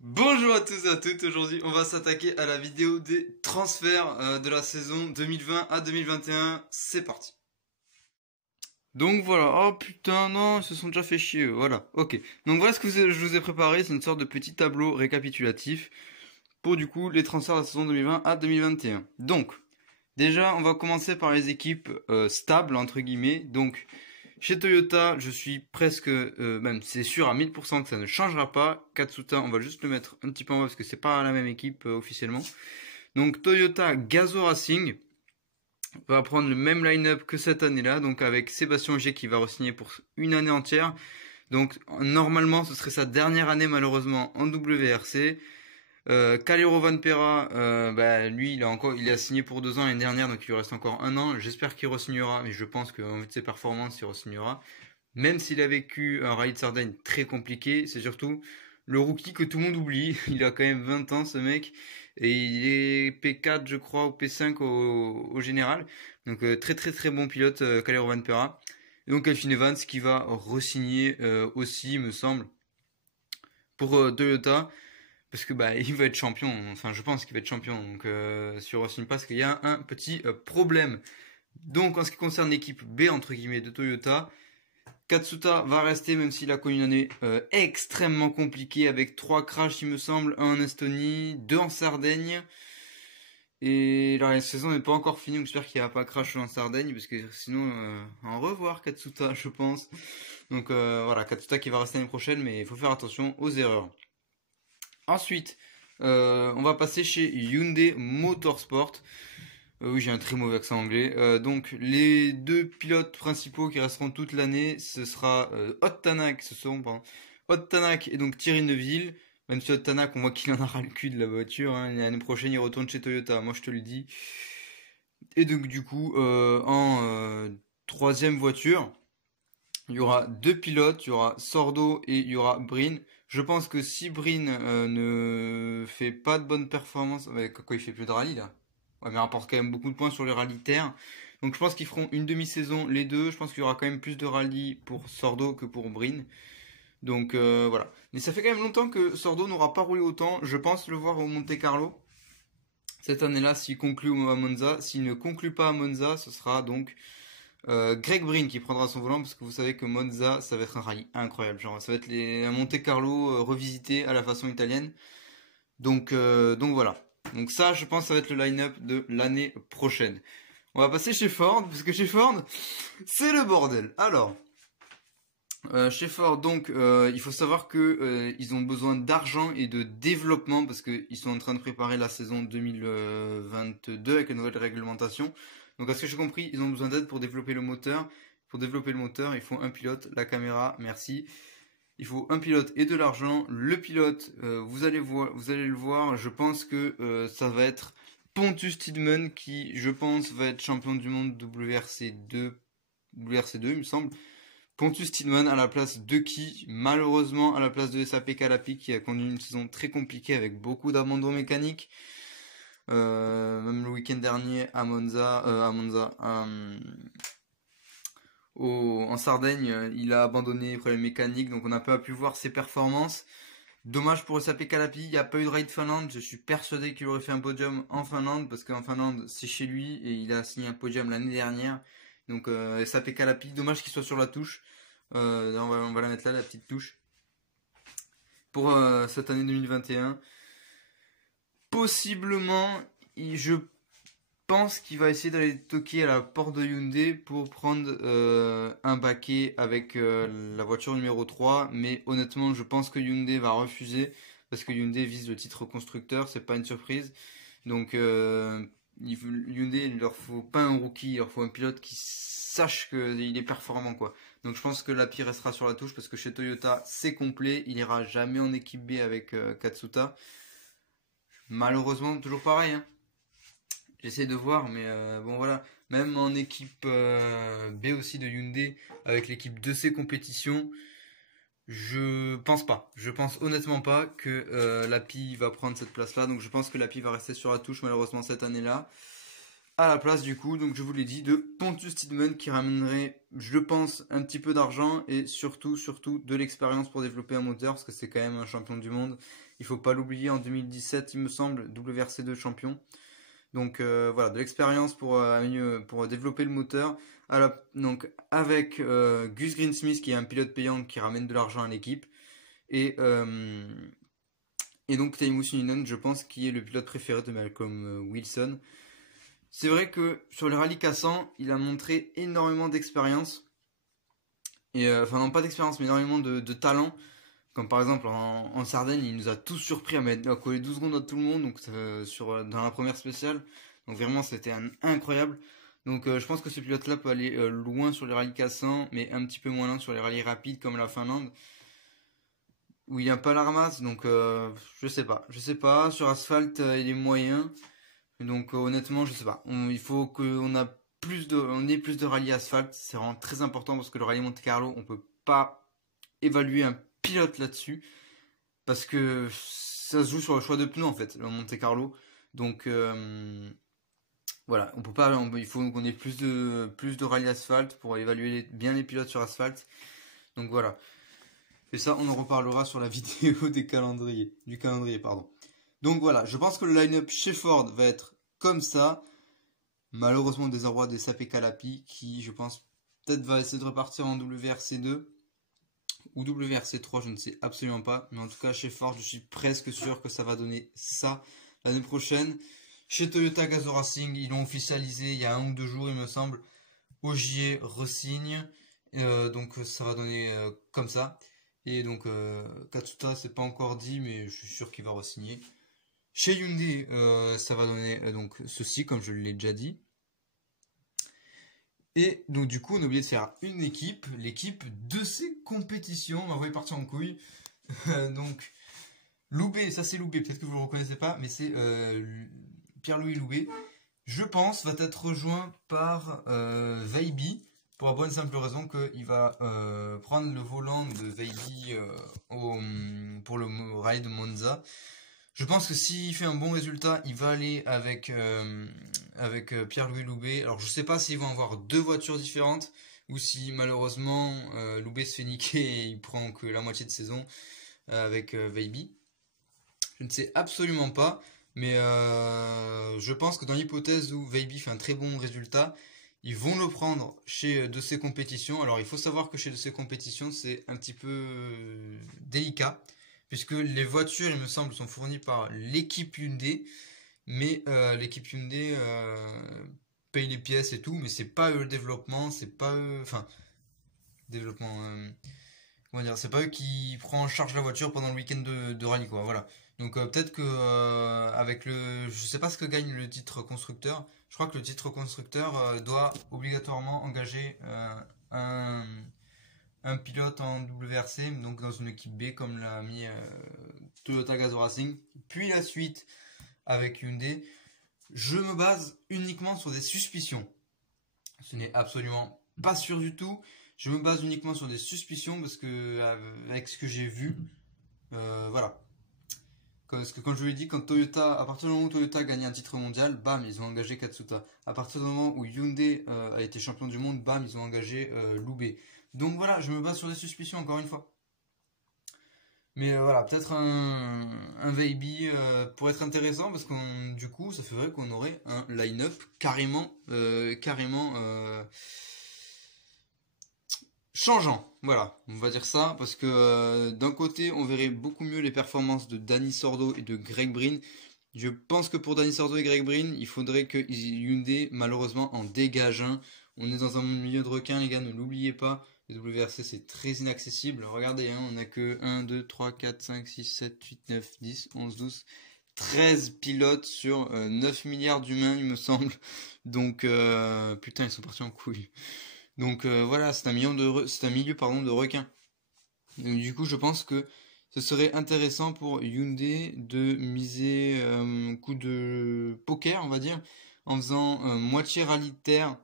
Bonjour à tous et à toutes, aujourd'hui on va s'attaquer à la vidéo des transferts de la saison 2020 à 2021, c'est parti. Donc voilà, oh putain non, ils se sont déjà fait chier, voilà, ok. Donc voilà ce que je vous ai préparé, c'est une sorte de petit tableau récapitulatif pour du coup les transferts de la saison 2020 à 2021. Donc, déjà on va commencer par les équipes stables entre guillemets, donc... Chez Toyota, je suis presque, même c'est sûr à 1000% que ça ne changera pas. Katsuta, on va juste le mettre un petit peu en bas parce que c'est pas la même équipe officiellement. Donc Toyota Gazoo Racing va prendre le même line-up que cette année-là, donc avec Sébastien Ogier qui va re-signer pour une année entière. Donc normalement ce serait sa dernière année malheureusement en WRC. Calero Van Pera, lui il a signé pour 2 ans l'année dernière, donc il lui reste encore un an. J'espère qu'il re-signera, mais je pense qu'en vue de ses performances, il re-signera. Même s'il a vécu un rallye de Sardaigne très compliqué, c'est surtout le rookie que tout le monde oublie. Il a quand même 20 ans ce mec, et il est P4 je crois, ou P5 au général. Donc très très très bon pilote, Calero Van Pera. Et donc Elfyn Evans qui va re-signer aussi, me semble, pour Toyota. Parce que il va être champion, enfin je pense qu'il va être champion, donc sur re-signe pas, parce qu'il y a un petit problème. Donc en ce qui concerne l'équipe B entre guillemets de Toyota, Katsuta va rester même s'il a connu une année extrêmement compliquée avec 3 crashs il me semble, un en Estonie, 2 en Sardaigne. Et la saison n'est pas encore finie, donc j'espère qu'il n'y a pas crash en Sardaigne parce que sinon au revoir Katsuta je pense. Donc voilà, Katsuta qui va rester l'année prochaine mais il faut faire attention aux erreurs. Ensuite, on va passer chez Hyundai Motorsport. Oui, j'ai un très mauvais accent anglais. Donc, les deux pilotes principaux qui resteront toute l'année, ce sera Ott Tanak, Ott Tanak et donc Thierry Neuville. Même si Ott Tanak, on voit qu'il en a ras le cul de la voiture, hein. L'année prochaine, il retourne chez Toyota, moi je te le dis. Et donc, du coup, en troisième voiture, il y aura deux pilotes, il y aura Sordo et il y aura Brin. Je pense que si Brin ne fait pas de bonnes performances, quoi il fait plus de rallye là. Ouais, mais il rapporte quand même beaucoup de points sur les rallyes terre. Donc je pense qu'ils feront une demi-saison les deux. Je pense qu'il y aura quand même plus de rallyes pour Sordo que pour Brin. Donc voilà. Mais ça fait quand même longtemps que Sordo n'aura pas roulé autant. Je pense le voir au Monte Carlo cette année-là s'il conclut à Monza. S'il ne conclut pas à Monza, ce sera donc Greg Brin qui prendra son volant parce que vous savez que Monza ça va être un rallye incroyable, genre ça va être un Monte Carlo revisité à la façon italienne. Donc voilà. Donc ça je pense ça va être le line-up de l'année prochaine. On va passer chez Ford parce que chez Ford c'est le bordel. Alors chez Ford donc il faut savoir que ils ont besoin d'argent et de développement parce qu'ils sont en train de préparer la saison 2022 avec la nouvelle réglementation. Donc à ce que j'ai compris, ils ont besoin d'aide pour développer le moteur. Pour développer le moteur, il faut un pilote, la caméra, merci. Il faut un pilote et de l'argent. Le pilote, vous allez le voir. Je pense que ça va être Pontus Tidman qui, je pense, va être champion du monde WRC2, il me semble. Pontus Tidman à la place de qui? Malheureusement à la place de SAP Calapi qui a connu une saison très compliquée avec beaucoup d'abandons mécaniques. Même le week-end dernier à en Sardaigne, il a abandonné les problèmes mécaniques, donc on n'a pas pu voir ses performances. Dommage pour SAP Calapi, il n'y a pas eu de ride Finlande. Je suis persuadé qu'il aurait fait un podium en Finlande parce qu'en Finlande c'est chez lui et il a signé un podium l'année dernière. Donc SAP Calapi, dommage qu'il soit sur la touche. On va la mettre là, la petite touche. Pour cette année 2021. Possiblement, je pense qu'il va essayer d'aller toquer à la porte de Hyundai pour prendre un baquet avec la voiture numéro 3. Mais honnêtement, je pense que Hyundai va refuser parce que Hyundai vise le titre constructeur, c'est pas une surprise. Donc Hyundai, il leur faut pas un rookie, il leur faut un pilote qui sache qu'il est performant quoi. Donc je pense que Lapie restera sur la touche parce que chez Toyota c'est complet, il ira jamais en équipe B avec Katsuta. Malheureusement, toujours pareil, hein. J'essaie de voir, mais bon voilà. Même en équipe B aussi de Hyundai, avec l'équipe 2C compétition, je pense pas. Je pense honnêtement pas que Lapie va prendre cette place-là. Donc je pense que Lapie va rester sur la touche malheureusement cette année-là. à la place du coup, donc je vous l'ai dit, de Pontus Tidman qui ramènerait, je pense, un petit peu d'argent et surtout de l'expérience pour développer un moteur parce que c'est quand même un champion du monde. Il faut pas l'oublier, en 2017 il me semble, WRC2 champion. Donc voilà, de l'expérience pour développer le moteur. Donc avec Gus Greensmith qui est un pilote payant qui ramène de l'argent à l'équipe. Et donc Teemu Suninen, je pense, qui est le pilote préféré de Malcolm Wilson. C'est vrai que sur le rallye Cassan, il a montré énormément d'expérience. Enfin non, pas d'expérience, mais énormément de talent. Comme par exemple en Sardaigne, il nous a tous surpris à coller 12 secondes à tout le monde donc, dans la première spéciale. Donc vraiment, c'était incroyable. Donc je pense que ce pilote-là peut aller loin sur les rallyes Cassan, mais un petit peu moins loin sur les rallyes rapides comme la Finlande. Où il n'y a pas la ramasse, donc je sais pas. Je sais pas, sur asphalte, il est moyen. Donc honnêtement, je sais pas. Il faut qu'on ait plus de rallyes asphalte. C'est vraiment très important parce que le rallye Monte Carlo, on peut pas évaluer un pilote là-dessus parce que ça se joue sur le choix de pneus en fait, le Monte Carlo. Donc voilà, on peut pas, il faut qu'on ait plus de rallye asphalte pour évaluer bien les pilotes sur asphalte. Donc voilà. Et ça, on en reparlera sur la vidéo du calendrier, pardon. Donc voilà, je pense que le line-up chez Ford va être comme ça. Malheureusement, des enrois des Sapé Calapi qui, je pense, peut-être va essayer de repartir en WRC2 ou WRC3, je ne sais absolument pas. Mais en tout cas, chez Ford, je suis presque sûr que ça va donner ça l'année prochaine. Chez Toyota Gazoo Racing, ils l'ont officialisé il y a 1 ou 2 jours, il me semble. Ogier re-signe. Donc ça va donner comme ça. Et donc Katsuta, c'est pas encore dit, mais je suis sûr qu'il va re-signer. Chez Hyundai, ça va donner donc ceci, comme je l'ai déjà dit. Et donc du coup, on a oublié de faire une équipe, l'équipe de ces compétitions. On va envoyer partir en couille. Donc Loubet, ça c'est Loubet, peut-être que vous le reconnaissez pas, mais c'est Pierre-Louis Loubet. Je pense va être rejoint par Veiby. Pour la bonne simple raison qu'il va prendre le volant de Veiby pour le rallye de Monza. Je pense que s'il fait un bon résultat, il va aller avec Pierre-Louis Loubet. Alors je sais pas s'ils vont avoir 2 voitures différentes ou si malheureusement Loubet se fait niquer et il prend que la moitié de saison avec Veiby. Je ne sais absolument pas, mais je pense que dans l'hypothèse où Veiby fait un très bon résultat, ils vont le prendre chez de ces compétitions. Alors il faut savoir que chez de ces compétitions, c'est un petit peu délicat, puisque les voitures, il me semble, sont fournies par l'équipe Hyundai, mais l'équipe Hyundai paye les pièces et tout, mais c'est pas eux le développement, c'est pas eux, enfin, développement, comment dire, c'est pas eux qui prennent en charge la voiture pendant le week-end de rallye, quoi, voilà. Donc peut-être que avec je sais pas ce que gagne le titre constructeur. Je crois que le titre constructeur doit obligatoirement engager un pilote en WRC, donc dans une équipe B comme l'a mis Toyota Gazoo Racing. Puis la suite avec Hyundai. Je me base uniquement sur des suspicions. Ce n'est absolument pas sûr du tout. Je me base uniquement sur des suspicions parce que avec ce que j'ai vu, voilà. Parce que comme je vous l'ai dit, à partir du moment où Toyota a gagné un titre mondial, bam, ils ont engagé Katsuta. À partir du moment où Hyundai a été champion du monde, bam, ils ont engagé Loubet. Donc voilà, je me base sur des suspicions encore une fois. Mais voilà, peut-être un Veiby pour être intéressant parce que du coup, ça ferait qu'on aurait un line-up carrément changeant, voilà, on va dire ça, parce que d'un côté, on verrait beaucoup mieux les performances de Dani Sordo et de Greg Breen. Je pense que pour Dani Sordo et Greg Breen, il faudrait que Hyundai, malheureusement, en dégage un. On est dans un milieu de requins, les gars, ne l'oubliez pas. Le WRC, c'est très inaccessible. Regardez, hein, on a que 1, 2, 3, 4, 5, 6, 7, 8, 9, 10, 11, 12, 13 pilotes sur 9 milliards d'humains, il me semble. Donc, putain, ils sont partis en couille. Donc voilà, c'est un milieu de requins. Donc, du coup, je pense que ce serait intéressant pour Hyundai de miser coup de poker, on va dire, en faisant moitié rallye de terre.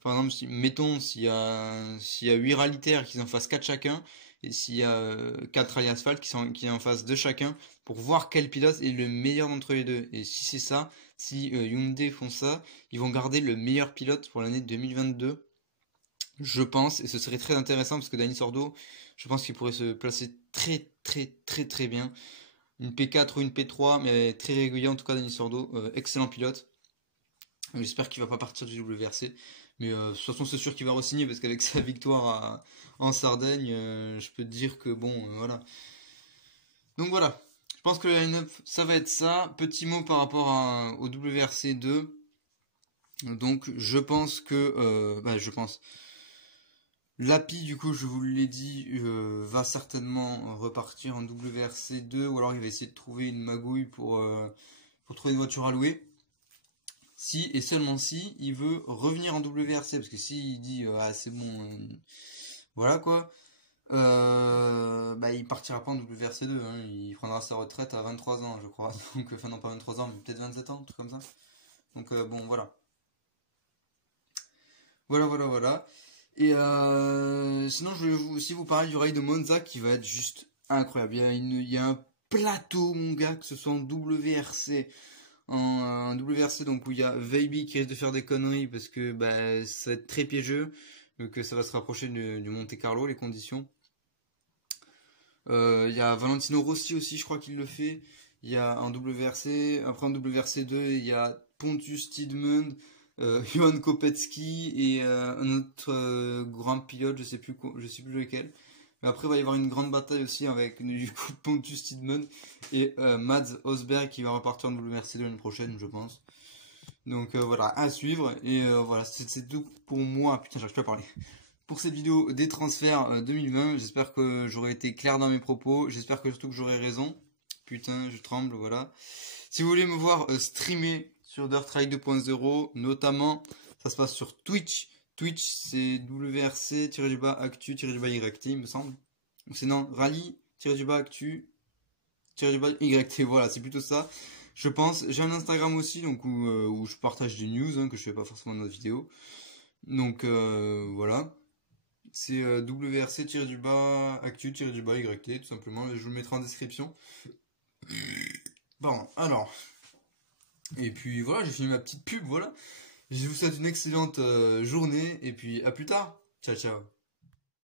Par exemple, mettons, s'il y a 8 rallyes terre, qu'ils en fassent 4 chacun, et s'il y a 4 rallyes asphalte qui en fassent 2 chacun, pour voir quel pilote est le meilleur d'entre les deux. Et si c'est ça, si Hyundai font ça, ils vont garder le meilleur pilote pour l'année 2022, je pense, et ce serait très intéressant parce que Dani Sordo, je pense qu'il pourrait se placer très très très très bien. Une P4 ou une P3, mais très régulier en tout cas, Dani Sordo, excellent pilote. J'espère qu'il va pas partir du WRC. Mais de toute façon, c'est sûr qu'il va re-signer parce qu'avec sa victoire en Sardaigne, je peux te dire que bon, voilà. Donc voilà, je pense que le line-up, ça va être ça. Petit mot par rapport au WRC 2. Donc je pense que, je pense. L'API, du coup, je vous l'ai dit, va certainement repartir en WRC 2, ou alors il va essayer de trouver une magouille pour trouver une voiture à louer. Si et seulement si il veut revenir en WRC, parce que s'il dit ah c'est bon, voilà quoi, il partira pas en WRC 2, hein, il prendra sa retraite à 23 ans je crois, donc enfin non pas 23 ans mais peut-être 27 ans, un truc comme ça. Donc bon voilà. Voilà. Et sinon je vais aussi vous parler du rail de Monza qui va être juste incroyable. Il y a un plateau mon gars, que ce soit en WRC, en WRC donc où il y a Veiby qui risque de faire des conneries parce que ça va être très piégeux, que ça va se rapprocher du Monte Carlo les conditions. Il y a Valentino Rossi aussi, je crois qu'il le fait. Il y a en WRC, après en WRC 2 il y a Pontus Tidemand, Johan Kopetzky et un autre grand pilote, je sais plus lequel. Mais après, il va y avoir une grande bataille aussi avec du coup Pontus Tidemand et Mads Osberg qui va repartir en WRC l'année prochaine, je pense. Donc voilà, à suivre. Et voilà, c'est tout pour moi. Putain, j'arrive pas à parler. Pour cette vidéo des transferts 2020, j'espère que j'aurai été clair dans mes propos. J'espère que surtout que j'aurai raison. Putain, je tremble, voilà. Si vous voulez me voir streamer sur Dirt Rally 2.0, notamment, ça se passe sur Twitch. Twitch, c'est WRC-actu-YT, il me semble. C'est non, rallye-actu-YT, voilà, c'est plutôt ça. Je pense, j'ai un Instagram aussi, donc où je partage des news, hein, que je fais pas forcément dans nos vidéos. Donc voilà. C'est WRC-actu-YT, tout simplement. Je vous le mettrai en description. Bon, alors. Et puis voilà, j'ai fini ma petite pub, voilà. Je vous souhaite une excellente journée, et puis à plus tard. Ciao, ciao.